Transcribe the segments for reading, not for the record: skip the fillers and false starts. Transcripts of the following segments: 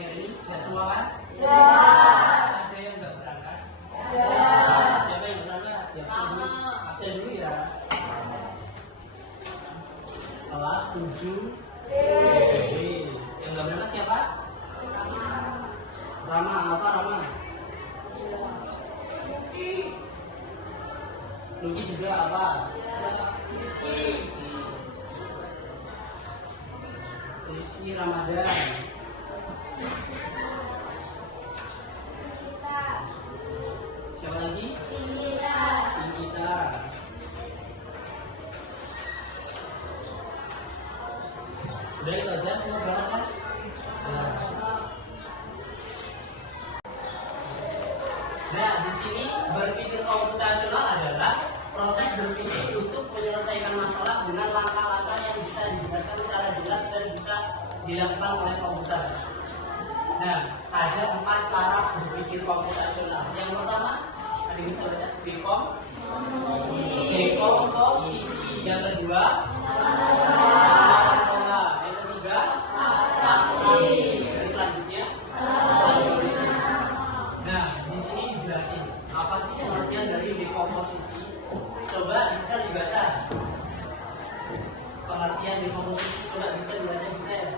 senior ini sudah semua kan? Ya. Ada yang nggak berangkat? Ya. Siapa yang berangkat? Ya, absen dulu ya. Kelas 7 B. Yang nggak berangkat siapa? Rama. Apa Rama? Luki juga apa? Rizky Ramadan. Siapa lagi? Ingkita. Udah itu aja semua berangkat kan? Nah, di sini berpikir komputasional adalah proses berpikir untuk menyelesaikan masalah dengan langkah-langkah yang bisa dijelaskan secara jelas dan bisa dilakukan oleh komputer. Nah, ada 4 cara berpikir komputasional. Yang pertama, ada yang bisa baca dekomposisi. Yang kedua, pola. Yang ketiga, aksi. Dan selanjutnya, nah, di sini dijelasin apa sih pengertian dari dekomposisi. Coba bisa dibaca. Pengertian dekomposisi coba bisa dibaca bisa ya.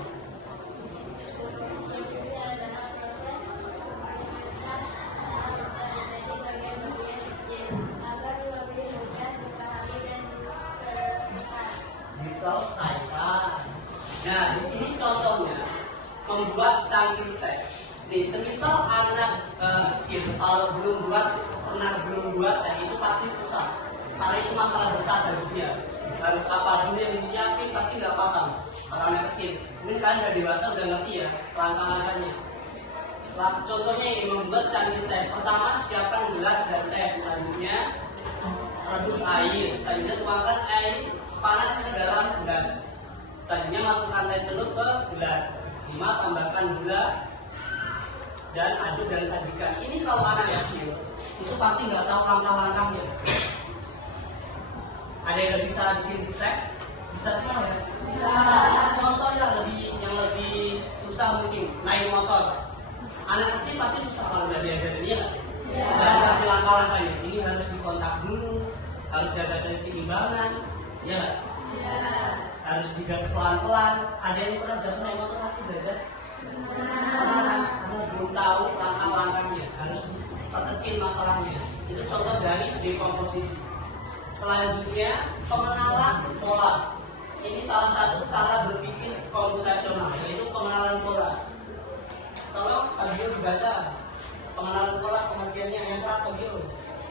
Diselesaikan. Nah, di sini contohnya membuat cangkir teh. Nih, semisal anak kecil kalau belum buat teh itu pasti susah. Karena itu masalah besar bagi dia. Harus apa dulu yang disiapin pasti nggak paham. Kalau anak kecil, mungkin kan udah dewasa udah ngerti ya langkah-langkahnya. Contohnya ini membuat cangkir teh. Pertama siapkan gelas dan teh. Selanjutnya rebus air. Selanjutnya tuangkan air panas ke dalam gelas. Selanjutnya masukkan teh celup ke gelas. 5. Tambahkan gula dan aduk dan sajikan. Ini kalau anak kecil itu pasti nggak tahu langkah-langkahnya. Ada yang bisa bikin resep? Bisa semua ya? Bisa. Contoh yang lebih susah mungkin naik motor. Anak kecil pasti susah kalau nggak diajarin ya. Dan kasih langkah-langkahnya. Ini harus dikontak dulu, harus jaga keseimbangan, ya. Harus digas pelan-pelan. Ada yang pernah jatuh naik motor pasti belajar. Karena belum tahu langkah-langkahnya, harus kecil masalahnya. Itu contoh dari dekomposisi. Selanjutnya pengenalan pola. Ini salah satu cara berpikir komputasional, yaitu pengenalan pola. Tolong Fabio dibaca pengenalan pola, pengertiannya yang keras Fabio.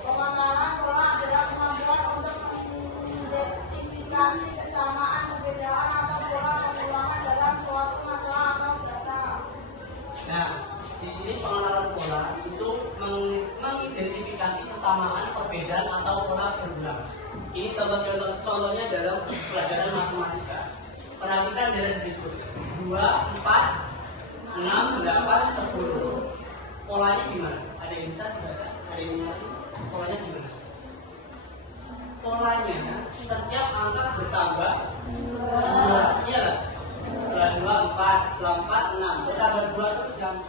Pengenalan pola adalah kemampuan untuk mengidentifikasi kesamaan, perbedaan atau pola pengulangan dalam suatu masalah atau data. Nah, di sini pengenalan pola itu mengidentifikasi kesamaan, perbedaan atau pola berulang. Ini contohnya dalam pelajaran matematika. Perhatikan dari berikut: 2, 4, 6, 8, 10. Polanya gimana? Ada yang bisa dibaca? Ada yang ngerti? Polanya gimana? Polanya setiap angka bertambah 2. Iya. Setelah 2, 4, setelah 4, 6. Bertambah 2 terus yang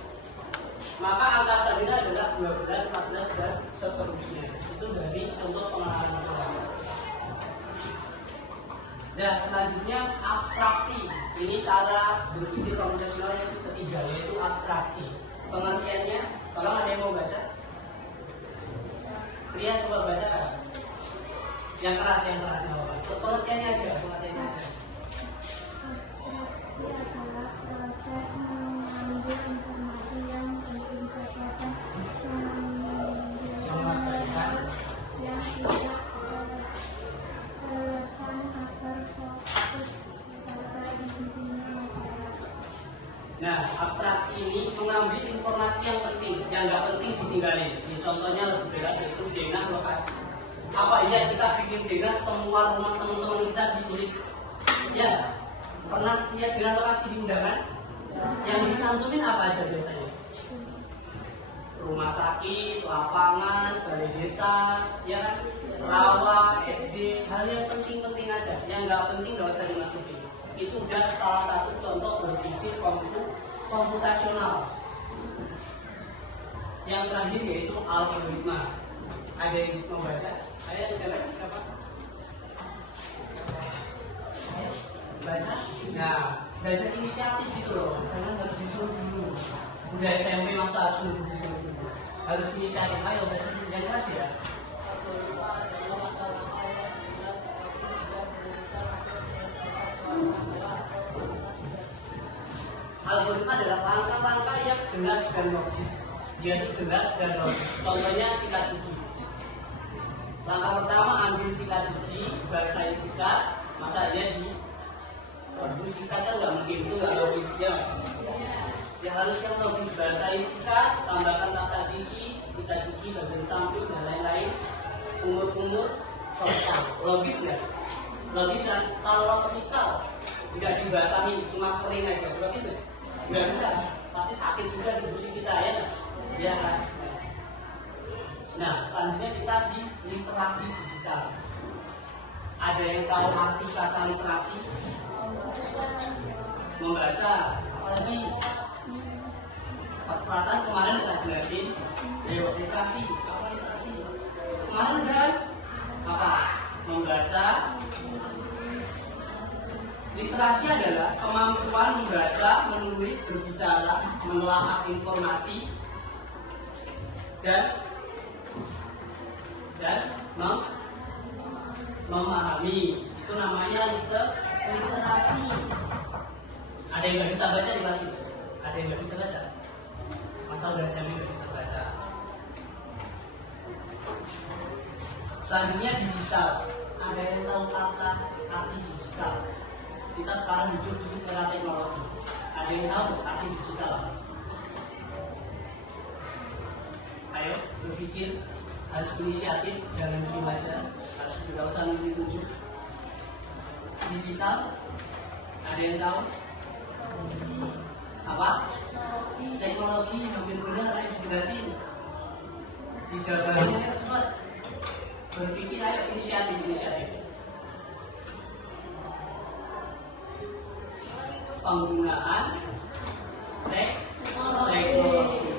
maka angka selanjutnya adalah 12, 14 dan seterusnya. Itu dari contoh pengenalan pola. Dan selanjutnya abstraksi. Ini cara berpikir komputasional yang ketiga, yaitu abstraksi. Pengertiannya, kalau ada yang mau baca, Ria coba baca. Yang keras nggak apa-apa. Pengertiannya aja. Abstraksi adalah proses mengambil informasi yang diinterpretasi yang tidak relevan agar fokus pada intinya masalah. Nah, abstraksi ini mengambil informasi yang penting, yang nggak penting ditinggalin. Ini contohnya lebih jelas yaitu denah lokasi. Apa iya kita bikin denah semua rumah teman-teman kita ditulis? Ya, pernah lihat denah lokasi di undangan? Yang dicantumin apa aja biasanya? Rumah sakit, lapangan, balai desa, ya, rawa, SD, hal yang penting-penting aja. Yang nggak penting nggak usah dimasukin. Itu udah salah satu contoh berpikir komputasional. Yang terakhir yaitu algoritma. Ada yang bisa membaca? Ayo yang cewek siapa? Baca? Nah, belajar inisiatif gitu loh. Jangan harus disuruh dulu. Udah SMP masa harus disuruh dulu. Harus inisiatif. Ayo baca yang keras ya. Algoritma adalah langkah-langkah yang jelas dan logis. Jadi jelas dan logis. Contohnya sikat gigi. Langkah pertama ambil sikat gigi, basahi sikat, masa dia di rebus sikat kan nggak mungkin, itu nggak logis ya. Ya harus yang logis, basahi sikat, tambahkan pasta gigi, sikat gigi bagian samping dan lain-lain, kumur-kumur, selesai. Logis nggak? Logis kan? Kalau misal nggak dibasahi, cuma kering aja, logis nggak? Nggak bisa, pasti sakit juga di gusi kita ya. Ya kan? Nah, selanjutnya kita di literasi digital. Ada yang tahu arti kata literasi? Membaca, apalagi pas perasaan kemarin kita jelasin literasi. Apa literasi? Kemarin kan apa? Membaca. Literasi adalah kemampuan membaca, menulis, berbicara, menelaah informasi dan memahami. Itu namanya literasi. Ada yang nggak bisa baca di kelas itu? Ada yang nggak bisa baca? Masa udah SMP nggak bisa baca? Selanjutnya digital. Ada yang tahu kata arti digital? Kita sekarang hidup di era teknologi. Ada yang tahu arti digital? Ayo berpikir, harus inisiatif, jangan diem aja, harus tidak usah ditunjuk. Digital, ada yang tahu? Apa? Teknologi, hampir benar, ayo dijelasin. Dijabarin, ayo cepat. Berpikir, ayo inisiatif. Penggunaan teknologi.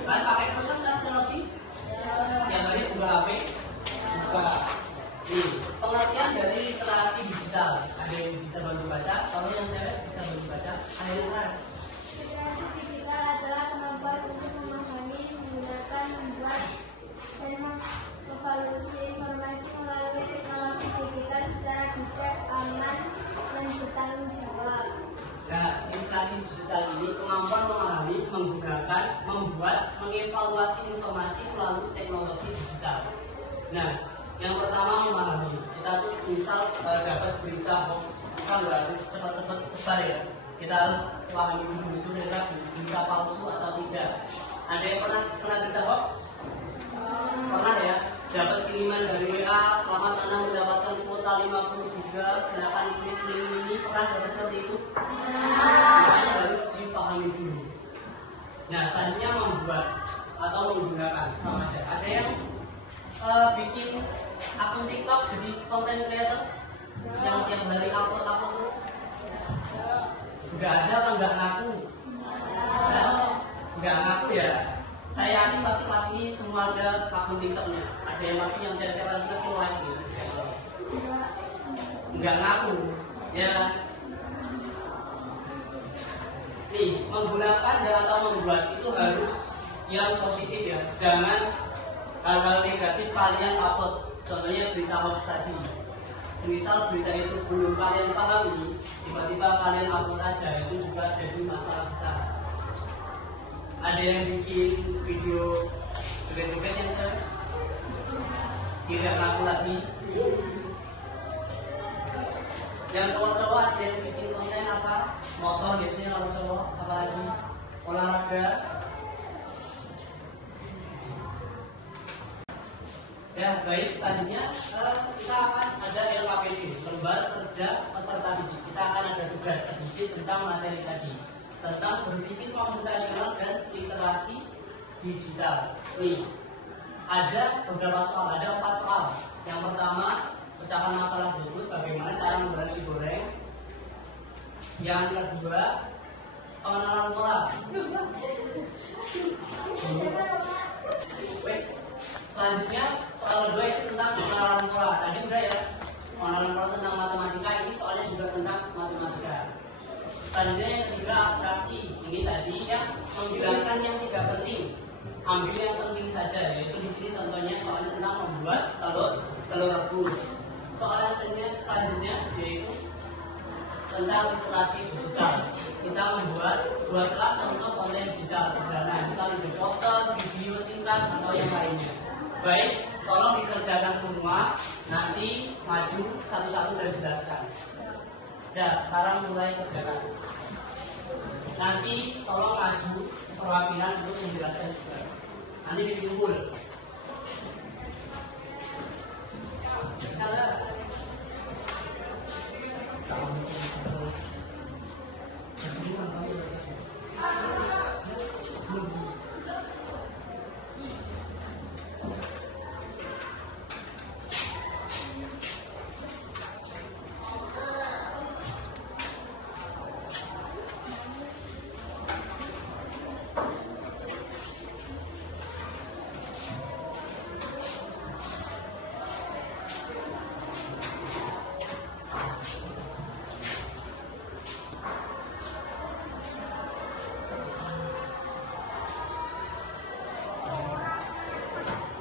Kan pakai terus kan teknologi? Yang tadi buka HP, buka. Nih, pengertian dari literasi digital. Ada yang bisa bantu baca? Kalau yang cewek bisa bantu baca? Ada yang keras? Literasi digital adalah kemampuan untuk memahami, menggunakan, membuat, dan mengevaluasi informasi melalui teknologi digital secara bijak, aman, dan bertanggung jawab. Nah, literasi digital ini kemampuan memahami, menggunakan, membuat, mengevaluasi informasi melalui teknologi digital. Nah, yang pertama memahami. Kita tuh misal dapat berita hoax, kita nggak harus cepat-cepat sebar ya. Kita harus pahami dulu itu adalah berita palsu atau tidak. Ada yang pernah kena berita hoax? Pernah ya? Dapat kiriman dari WA, selamat Anda mendapatkan kuota 50 giga, silakan klik link ini. Pernah dapat seperti itu? Makanya harus dipahami dulu. Nah, selanjutnya membuat atau menggunakan sama aja. Ada yang bikin akun TikTok jadi content creator yang tiap hari upload terus? Nggak ada apa nggak ngaku? Nggak ngaku ya. Saya yakin pasti kelas ini semua ada akun TikToknya. Ada yang masih yang cewek-cewek lagi masih live gitu. Nggak ngaku, ya. Nih, menggunakan dan atau membuat itu harus yang positif ya. Jangan hal-hal negatif kalian upload. Contohnya berita hoax tadi. Semisal berita itu belum kalian pahami, tiba-tiba kalian upload aja, itu juga jadi masalah besar. Ada yang bikin video joget-joget yang saya tidak ngaku lagi. Yang cowok-cowok ada yang bikin konten apa? Motor biasanya kalau cowok, apalagi olahraga. Ya baik, selanjutnya kita akan ada LKPD, lembar kerja peserta didik. Kita akan ada tugas sedikit tentang materi tadi, tentang berpikir komputasional dan literasi digital. Nih, ada beberapa soal, ada 4 soal. Yang pertama, pecahan masalah berikut, bagaimana cara membuat nasi goreng. Yang kedua, pengenalan pola. Wes, selanjutnya soal kedua itu tentang pengenalan pola. Tadi udah ya, pengenalan pola tentang matematika. Ini soalnya juga tentang matematika. Selanjutnya yang ketiga abstraksi. Ini tadi yang menghilangkan yang tidak penting, ambil yang penting saja. Yaitu di sini contohnya soalnya tentang membuat telur rebus. Soal selanjutnya yaitu tentang literasi digital. Kita buatlah contoh konten digital sederhana, misalnya di poster, video singkat atau yang lainnya. Baik, tolong dikerjakan semua. Nanti maju satu-satu dan jelaskan. Ya, sekarang mulai kerjakan. Nanti tolong maju perwakilan untuk menjelaskan juga. Nanti dikumpul. Bisa nggak?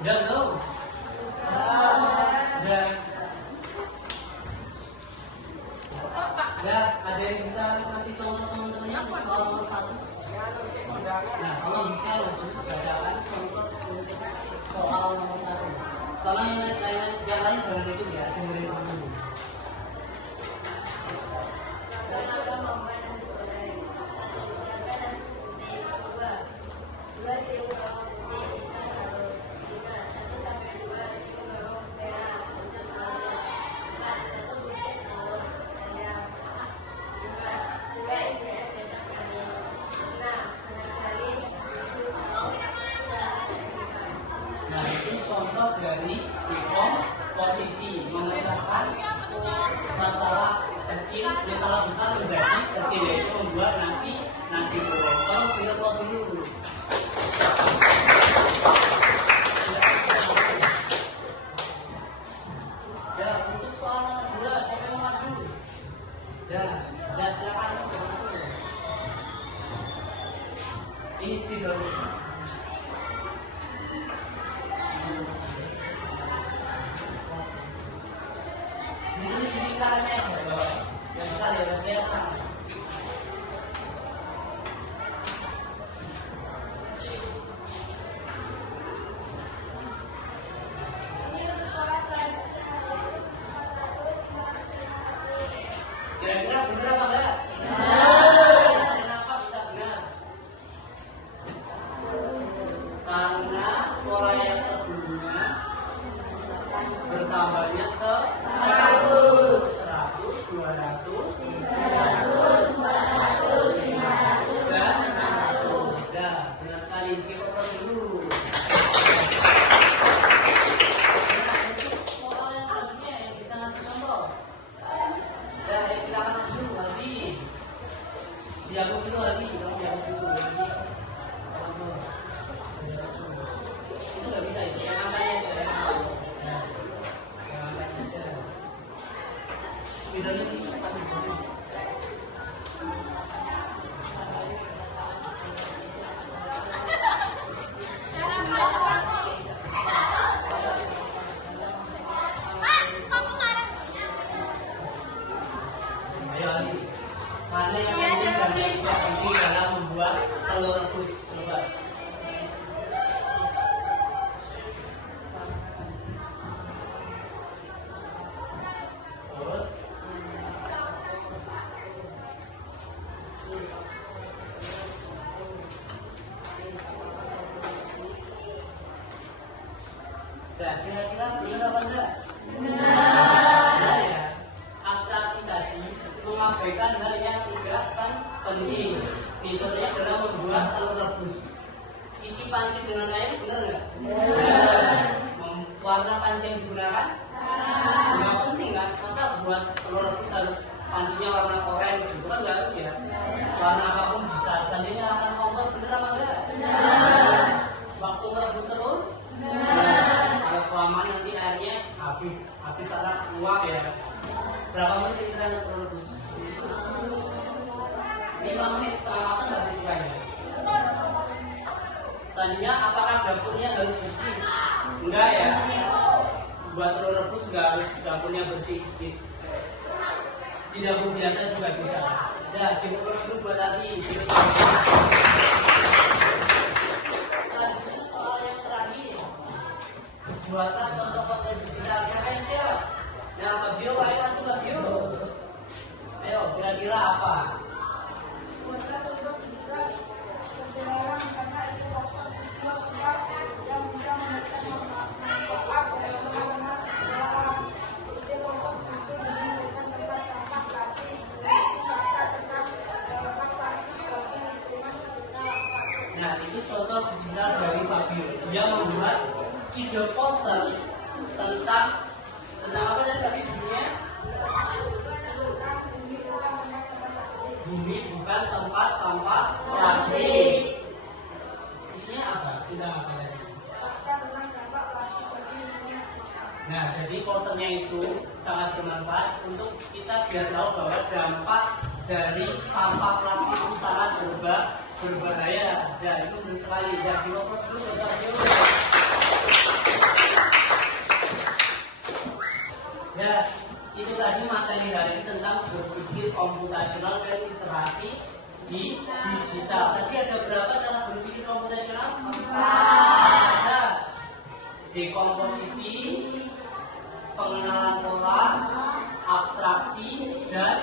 Udah belum? Udah. Ada yang bisa kasih contoh teman-temannya untuk soal nomor 1? Nah, kalau bisa langsung bacakan contoh untuk soal nomor 1. Kalau yang lain jangan itu ya, dengerin dulu. Nah, itu contoh dari posisi memecahkan masalah kecil, masalah besar menjadi kecil, yaitu membuat nasi goreng. Kalau kita close dulu. Ya, untuk soal nomor 2, siapa yang mau maju? Ya, silakan masuk. Ini sih dulu. Ini lingkarannya aja, yang besar ya, kelihatan. Kira-kira benar apa enggak? Kenapa bisa benar? Karena pola yang sebelumnya bertambahnya 100, 200, 300, 400, 500, dan 600. Ya, benar sekali. Kita ulang dulu. Soal yang selanjutnya yang bisa ngasih contoh. Ya, silakan maju lagi. Diaku dulu lagi, kamu diaku dulu lagi. Itu nggak bisa ya, yang namanya aja. Videonya ini cepat dibuat. Ayo Ali, mana yang penting dan yang tidak penting dalam membuat telur rebus? Coba. Terus. Nah, kira-kira benar apa enggak? Benar ya. Abstraksi tadi mengabaikan hal yang tidak penting. Metodenya adalah membuat telur rebus. Isi panci dengan air, benar nggak? Benar. Warna panci yang digunakan? Nggak penting kan? Masa buat telur rebus harus pancinya warna orange itu kan nggak harus ya. Warna apapun bisa. Seandainya akan kompor, bener apa enggak? Benar. Waktu merebus terus? Benar. Kalau kelamaan nanti airnya habis karena uap ya. Berapa menit kita merebus? 5 menit, setengah matang habis banyak. Selanjutnya, apakah dapurnya harus bersih? Enggak ya. Buat telur rebus nggak harus dapurnya bersih. Di dapur biasa juga bisa. Ya, diukur dulu buat tadi. Selanjutnya soal yang terakhir. Buatlah contoh konten digital Indonesia. Nah, Fabio, ayo langsung Fabio. Ayo, kira-kira apa? Buatlah contoh digital pembelajaran misalnya itu poster video singkat yang bisa memberikan manfaat bagi anak-anak sekolah. Itu poster video yang memberikan tentang sampah plastik, isi fakta tentang sampah plastik bagi lingkungan sekitar. Nah, itu contoh digital dari Fabio. Dia membuat ide poster tentang apa tadi videonya? Bumi bukan tempat sampah plastik. Isinya apa? Tidak apa tadi? Nah, jadi posternya itu sangat bermanfaat untuk kita biar tahu bahwa dampak dari sampah plastik itu sangat berbahaya. Ya, itu benar sekali. Ya, diukur dulu ya, Fabio. Ya, itu tadi materi hari ini tentang berpikir komputasional dan literasi di digital. Tadi ada berapa cara berpikir komputasional? Ada dekomposisi, pengenalan pola, abstraksi, dan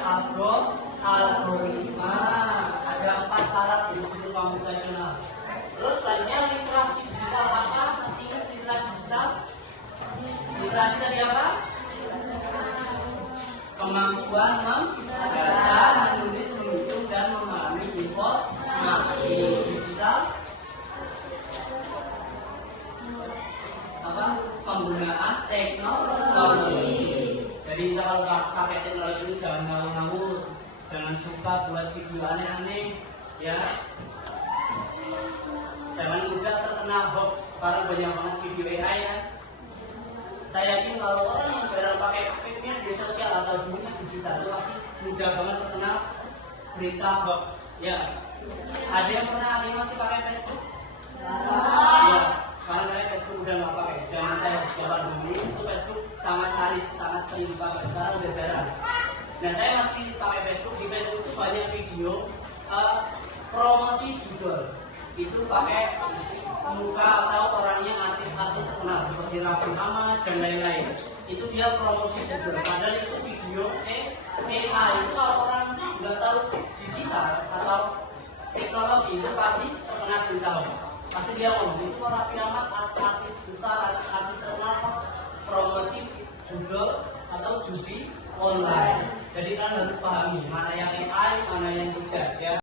algoritma. Ada 4 cara berpikir komputasional. Terus selanjutnya literasi digital apa? Masih ingat literasi digital? Literasi tadi apa? Kemampuan membaca, menulis, menghitung, dan memahami informasi digital. Apa? Penggunaan teknologi. Jadi kita kalau pakai teknologi itu jangan ngawur-ngawur, jangan suka buat video aneh-aneh, ya. Jangan mudah terkena hoax. Sekarang banyak banget video AI kan. Saya yakin kalau orang yang jarang pakai fake di sosial atau dunia digital itu pasti mudah banget terkena berita hoax. Ya, ada yang pernah masih pakai Facebook? Ya, sekarang saya Facebook udah nggak pakai. Jangan saya jawab dulu itu Facebook sangat laris, sangat sering dipakai. Sekarang udah jarang. Nah, saya masih pakai Facebook. Di Facebook itu banyak video promosi judul. Itu pakai muka atau orangnya artis-artis terkenal seperti Raffi Ahmad dan lain-lain. Itu dia promosi judul. Padahal itu video AI. Itu kalau orang nggak tahu digital atau teknologi itu pasti terkena berita. Pasti dia ngomong itu Raffi Ahmad artis besar, artis terkenal promosi judul atau judi online. Jadi kan harus pahami mana yang AI, mana yang tidak ya.